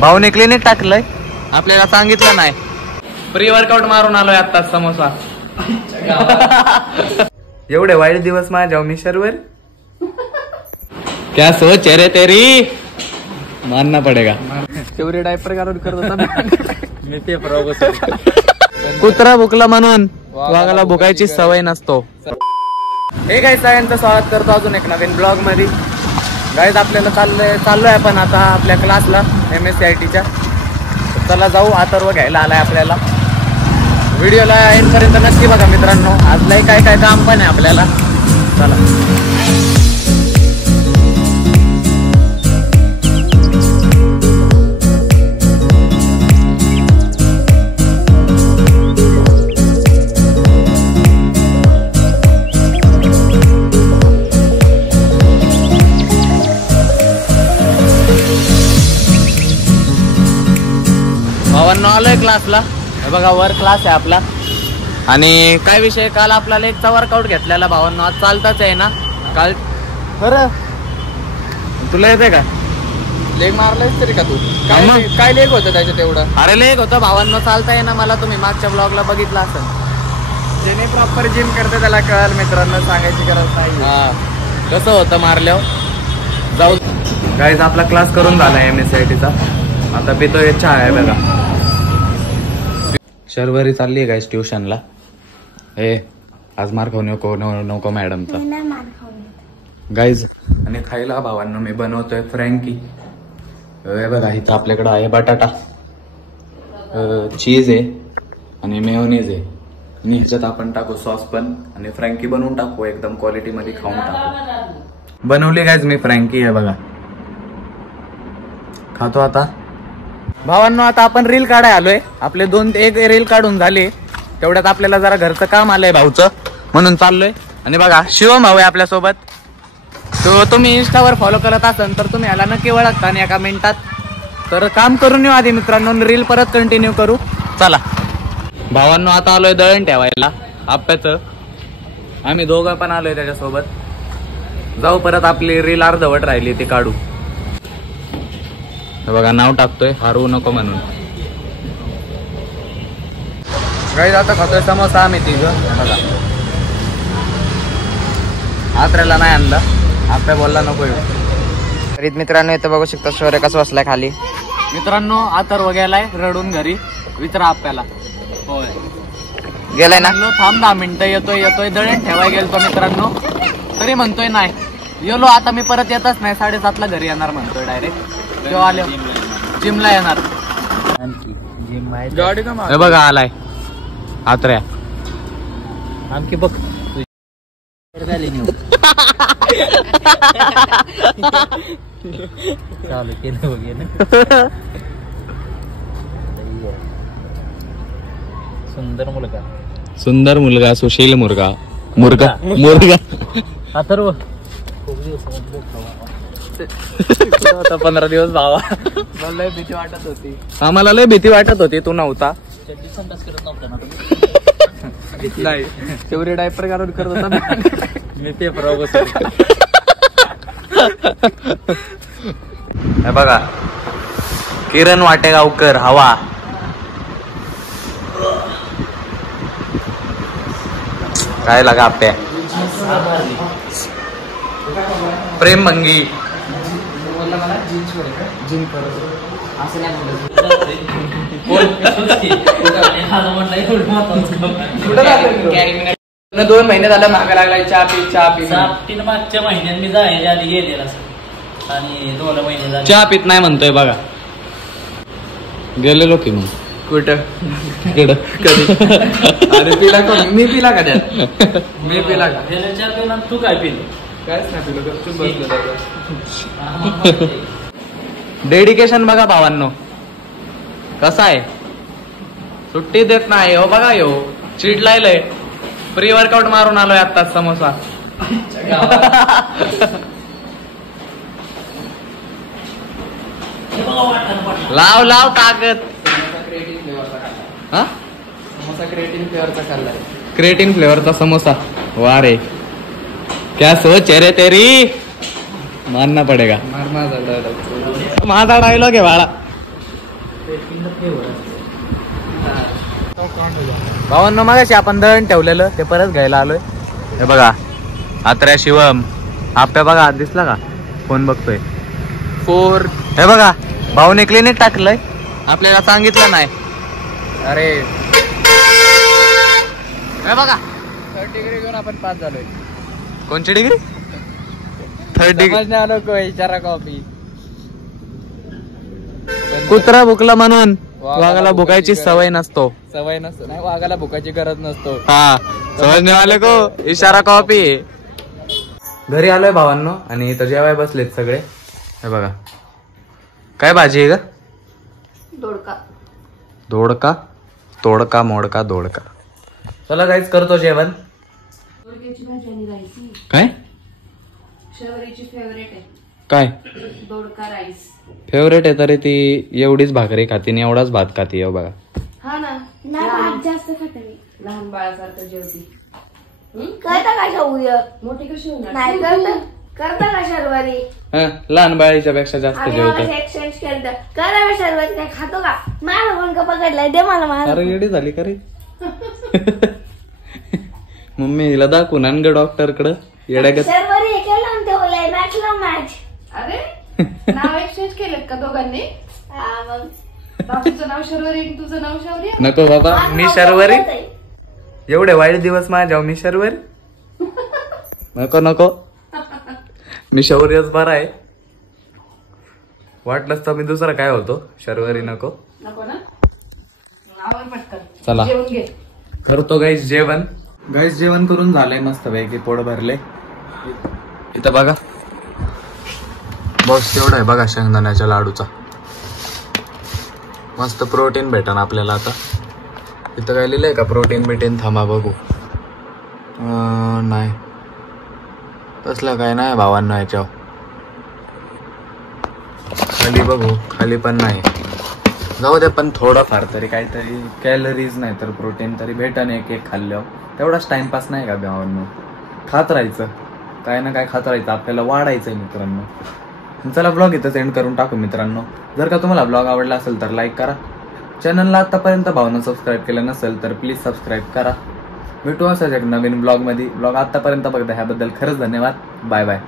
भाऊने clinic टाकलंय, आपल्याला सांगितलं नाही. प्री वर्कआउट मारून आलोय आता समोसा. एवढे वाईट दिवस माझ्या मिशरवर. क्या सोच है रे तेरी, मानना पडेगा. तेवढे डायपर काढून करत होता मी ते कुत्रा भुकला म्हणून वाघाला भुकायची सवय नसतो. हे गाईस सगळ्यांचं स्वागत करतो अजून एक नवीन ब्लॉग मध्ये. गाईस आपल्याला चाललोय आपण आता आपल्या क्लासला MSCITच्या. चला जाऊ, अथर्व घ्यायला आलाय आपल्याला. व्हिडिओला एंड पर्यंत नक्की बघा मित्रांनो, आज लय काय काय काम पण आहे आपल्याला. चला आलोय क्लासला. हे बघा वर क्लास आहे आपला. आणि काय विषय, काल आपला लेगचा वर्कआउट घेतलेला भावांनो. आज चालताच आहे ना काल. बरं तुला येते का लेग मारलायस तरी का तू? काय लेग होतं त्याच्यात एवढं? अरे लेग होतं भावांनो, चालता आहे ना मला. तुम्ही मागच्या ब्लॉगला बघितला असेल. ज्याने प्रॉपर जिम करते त्याला कळाल मित्रांनो, सांगायची गरज नाही. हा कसं होतं मारल्यावर. जाऊ गाईज आपला क्लास करून झाला MSCITचा. आता पितोय चहा आहे बघा. शर्वरी चालली आहे गाईस ट्युशनला. हे आज मार खाऊ नको मॅडमचा गाईज. आणि खायला भावांनो मी बनवतोय फ्रँकी. हे बघा इथं आपल्याकडं आहे बटाटा, चीज आहे आणि मेयोनीज आहे. आणि ह्याच्यात आपण टाकू सॉस पण आणि फ्रँकी बनवून टाकू. एकदम क्वालिटी मध्ये खाऊन टाकू. बनवली गाईज मी फ्रँकी. आहे बघा, खातो आता. भावांनो आता आपण रील काढाय आलोय. आपले एक रील काढून झाले, तेवढ्यात आपल्याला जरा घरचं काम आलंय भाऊचं, म्हणून चाललोय. आणि बघा शिवम भाऊ आहे आपल्यासोबत. तो तुम्ही इंस्टावर फॉलो करत असाल तर तुम्ही याला नक्की ओळखता. आणि एका मिनिटात तर काम करून येऊ आधी मित्रांनो, रील परत कंटिन्यू करू. चला भावांनो आता आलोय दळण ठेवायला आप्याचं. आम्ही दोघं पण आलोय त्याच्यासोबत. जाऊ परत आपली रील अर्धवट राहिली ती काढू. बघा नाव टाकतोय हरवू नको म्हणून. गाईज आता खातोय समोसा आम्ही तिघं. बघा आत्र्याला नाही आणला, आपल्या बोलला नको येऊ. मित्रांनो इथं बघू शकता शौर्य कसं बसलाय खाली. मित्रांनो अथर्व गेलाय रडून घरी. विचारा आपल्याला. होय गेलाय ना. थांब 10 मिनिटं येतोय दळण ठेवाय गेलतो मित्रांनो, तरी म्हणतोय नाही येलो. आता मी परत येतच नाही, 7:30ला घरी येणार म्हणतोय डायरेक्ट. आले जिमला येणार. हे बघा आलाय आत्र्या. आमकी बघ चालू केलं वगैरे. सुंदर मुलगा सुशील मुलगा. अथर्व 15 दिवस भावा. मला लय भीती वाटत होती. आम्हाला लय भीती वाटत होती, तू नव्हता. नाही तेवढे डायपर काढून करत होता मी ते हे बघा किरण वाटेगावकर हवा. काय लागा आपल्या प्रेम मंगी. दोन महिने झालं मागा लागलाय चहा पी. मागच्या महिन्यात मी जायच्या आधी गेलेला आणि 2 महिने झाले चहा पीत नाही म्हणतोय बघा. गेलेलो की मग कुठं कधी. अरे पिला कोण? मी पिला का त्यात? मी पिला का? चहा पिला. तू काय पिलं? कायच नाही पिलो, गपचूप बसलो. डेडिकेशन बघा भावांनो कसा आहे. सुट्टी देत नाही हो. बघा यो चीट लायलंय. प्री वर्कआउट मारून आलोय आता समोसा. लाव ताकद. हा समोसा क्रिएटिन फ्लेवरचा खाल्लाय. क्रिएटिन फ्लेवरचा समोसा. वा रे क्या सोच है रे तेरी, मानना पडेगा. माझा डायलॉग आहे बाळा. भावांनो मगाशी आपण दळण ठेवलेलं ते परत घ्यायला आलोय. हे बघा आत्र्या शिवम आपल्या बघा हात दिसला का फोन बघतोय 4. हे बघा भाऊने क्लिनिक टाकलंय आपल्याला सांगितलं नाही. अरे हे बघा 3rd डिग्री घेऊन आपण पास झालोय. कोणची डिग्री? 3rd डिग्री आलो विचारा कॉपी. कुत्रा भुकला म्हणून वाघाला भुकायची सवय नसतो. सवय नसतो नाही वाघाला भुकायची गरज नसतो. हा समजणे आले को इशारा कॉपी. घरी आलोय भावांनो आणि इथं जेवाय बसलेत सगळे. हे बघा काय भाजी आहे ग? दोडका. दोडका तोडका मोडका दोडका. चला काहीच करतो जेवण. दोडक्याची भाजी आणि राईस. काय शहरीची फेवरेट आहे काय? दोडका राईस फेवरेट आहे तरी ती एवढीच भाकरी खाती आणि एवढाच भात खाती. हो बघा हा ना भात जास्त खाते मी. लहान बाळासारखं जेवती. करता का शौर्य? मोठी कशी होणार? नाही करता का शर्वरी? लहान बाळीच्या पेक्षा जास्त आम्ही जेवतात. एक्सचेंज केलं करा का शर्वरी? काय खातो का? माझा फोन का पकडलाय? दे मला माझा. अरे येडी झाली का रे? मम्मी हिला दाखवून आण ग डॉक्टर कडे. येड्या शर्वरी हे केलं आणि ठेवलंय मॅचला मॅच. अरे नाव एक्सचेंज केलं का दोघांनी? हा मग बापूचं नाव शर्वरी आणि तुझं नाव शौर्य. नको बाबा माझं मी नाव शर्वरी. पकडलंच आहे. एवढे वाईट दिवस माझ्या मी शर्वरी. नको नको मी शौर्यच बरा आहे. वाटलंच तर मी दुसरा काय होतो. शर्वरी नको नको ना आवर पटकन. चला जेवून घे. करतो गाईस जेवण. गाईस जेवण करून झालंय मस्त पैकी पोट भरले. इथं बघा बस तेवढा आहे बघा शेंगदाण्याच्या लाडूचा. मस्त प्रोटीन भेटन आपल्याला. आता इथं काय लिहिलंय का प्रोटीन बिटीन? थांबा बघू. नाही तसलं काय नाही भावांना याच्यावर. खाली बघू खाली पण नाही. जाऊ दे पण थोडंफार तरी काहीतरी कॅलरीज नाही तर प्रोटीन तरी भेटन. एक खाल्ल्यावर तेवढाच टाइमपास नाही का भावांनो? खात राहायचं काय ना काय खात राहायचं. आपल्याला वाढायचंय मित्रांनो. चला ब्लॉग इथं सेंड करून टाकू मित्रांनो. जर का तुम्हाला ब्लॉग आवडला असेल तर लाईक करा. चॅनलला आतापर्यंत भावना सबस्क्राईब केलं नसेल तर प्लीज सबस्क्राईब करा. भेटू असंच एक नवीन ब्लॉग मध्ये. ब्लॉग आतापर्यंत बघता ह्याबद्दल खरंच धन्यवाद. Bye bye.